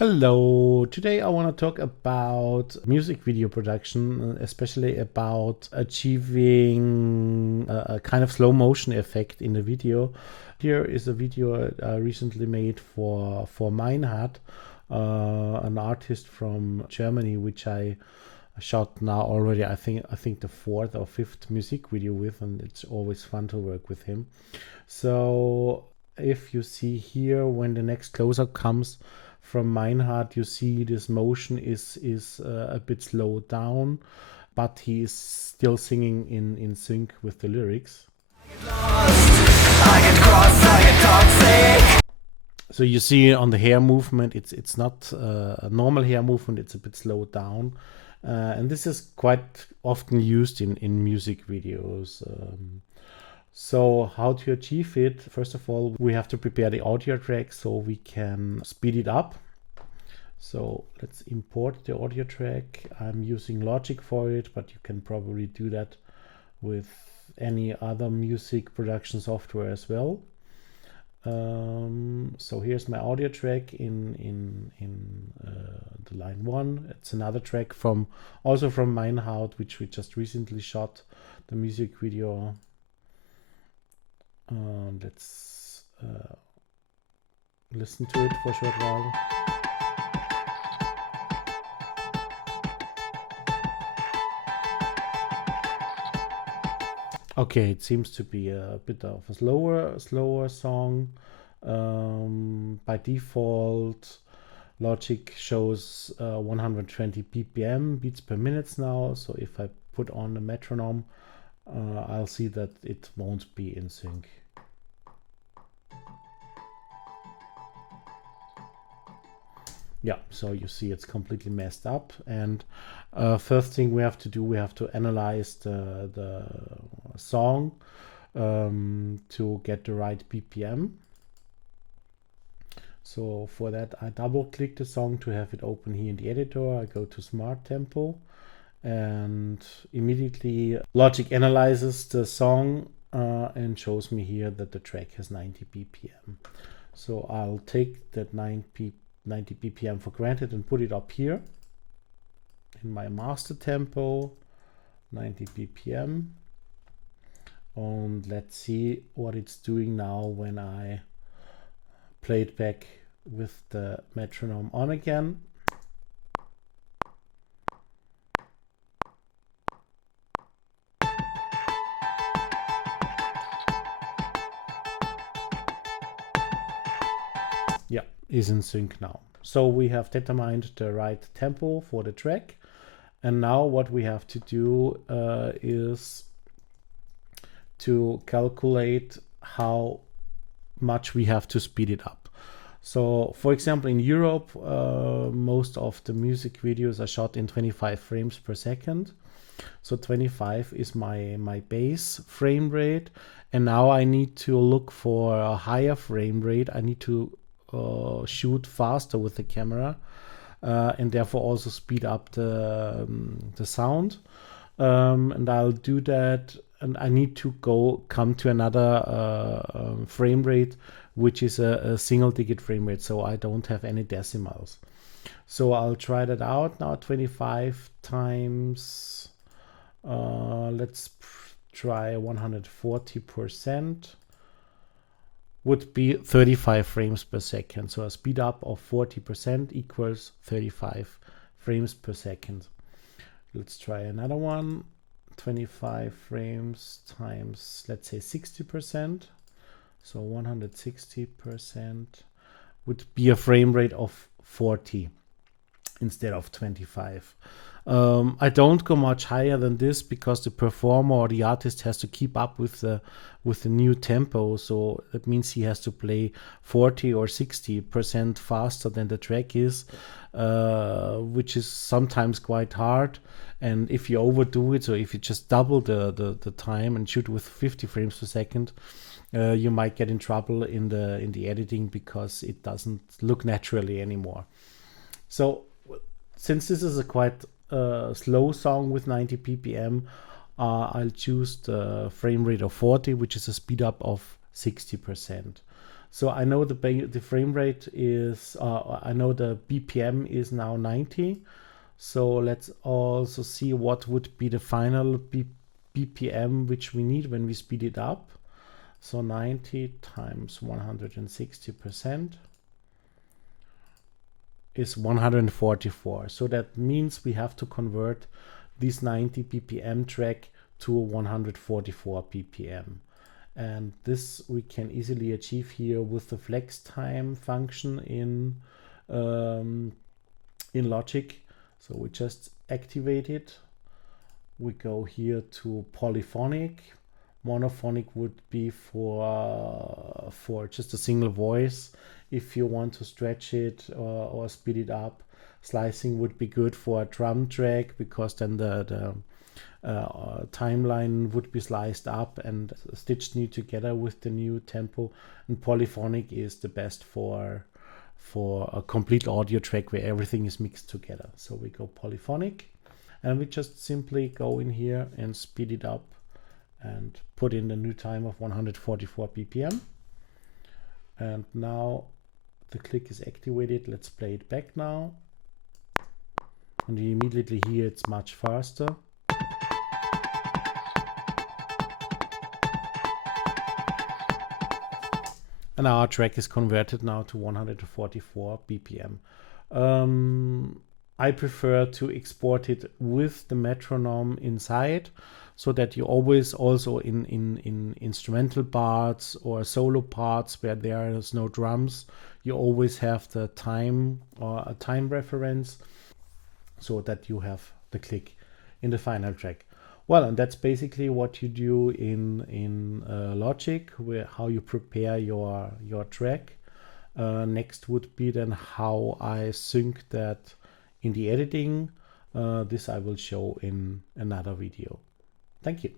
Hello, today I want to talk about music video production, especially about achieving a kind of slow motion effect in the video. Here is a video I recently made for Meinhard, an artist from Germany, which I shot now already. I think the fourth or fifth music video with, and it's always fun to work with him. So if you see here, when the next close-up comes from Meinhard, you see this motion is a bit slowed down, but he is still singing in sync with the lyrics. So you see on the hair movement, it's not a normal hair movement, it's a bit slowed down. And this is quite often used in music videos. So how to achieve it? First of all, we have to prepare the audio track so we can speed it up. So let's import the audio track. I'm using Logic for it, but you can probably do that with any other music production software as well. So here's my audio track in the line 1. It's another track also from Meinhard, which we just recently shot the music video. Let's listen to it for a short while. Okay, it seems to be a bit of a slower song. By default, Logic shows 120 BPM, beats per minute now. So if I put on the metronome, I'll see that it won't be in sync. Yeah, so you see it's completely messed up. And first thing we have to do, we have to analyze the song to get the right BPM. So for that, I double click the song to have it open here in the editor. I go to Smart Tempo, and immediately Logic analyzes the song and shows me here that the track has 90 BPM. So I'll take that 90 BPM for granted and put it up here in my master tempo, 90 BPM. And let's see what it's doing now when I play it back with the metronome on again. Yeah, is in sync now. So we have determined the right tempo for the track. And now what we have to do is to calculate how much we have to speed it up. So for example, in Europe, most of the music videos are shot in 25 frames per second. So 25 is my base frame rate. And now I need to look for a higher frame rate. I need to shoot faster with the camera and therefore also speed up the sound. And I'll do that, and I need to come to another frame rate, which is a single digit frame rate, so I don't have any decimals. So I'll try that out now. 25 times, let's try 140%, would be 35 frames per second. So a speed up of 40% equals 35 frames per second. Let's try another one. 25 frames times, let's say 60%. So 160% would be a frame rate of 40 instead of 25. I don't go much higher than this because the performer or the artist has to keep up with the new tempo. So that means he has to play 40 or 60% faster than the track is, which is sometimes quite hard. And if you overdo it, so if you just double the time and shoot with 50 frames per second, you might get in trouble in the editing because it doesn't look naturally anymore. So since this is a quite slow song with 90 BPM, I'll choose the frame rate of 40, which is a speed up of 60%. So I know the frame rate is, I know the BPM is now 90. So let's also see what would be the final BPM which we need when we speed it up. So 90 times 160% is 144. So that means we have to convert this 90 BPM track to 144 BPM. And this we can easily achieve here with the flex time function in Logic. So we just activate it. We go here to polyphonic. Monophonic would be for just a single voice. If you want to stretch it or speed it up, slicing would be good for a drum track, because then the timeline would be sliced up and stitched new together with the new tempo. And polyphonic is the best for a complete audio track where everything is mixed together. So we go polyphonic, and we just simply go in here and speed it up and put in the new time of 144 BPM. And now the click is activated. Let's play it back now. And you immediately hear it's much faster. And our track is converted now to 144 BPM. I prefer to export it with the metronome inside, so that you always also in instrumental parts or solo parts where there is no drums, you always have the time or a time reference, so that you have the click in the final track. Well, and that's basically what you do in Logic, where how you prepare your track. Next would be then how I sync that in the editing. This I will show in another video. Thank you.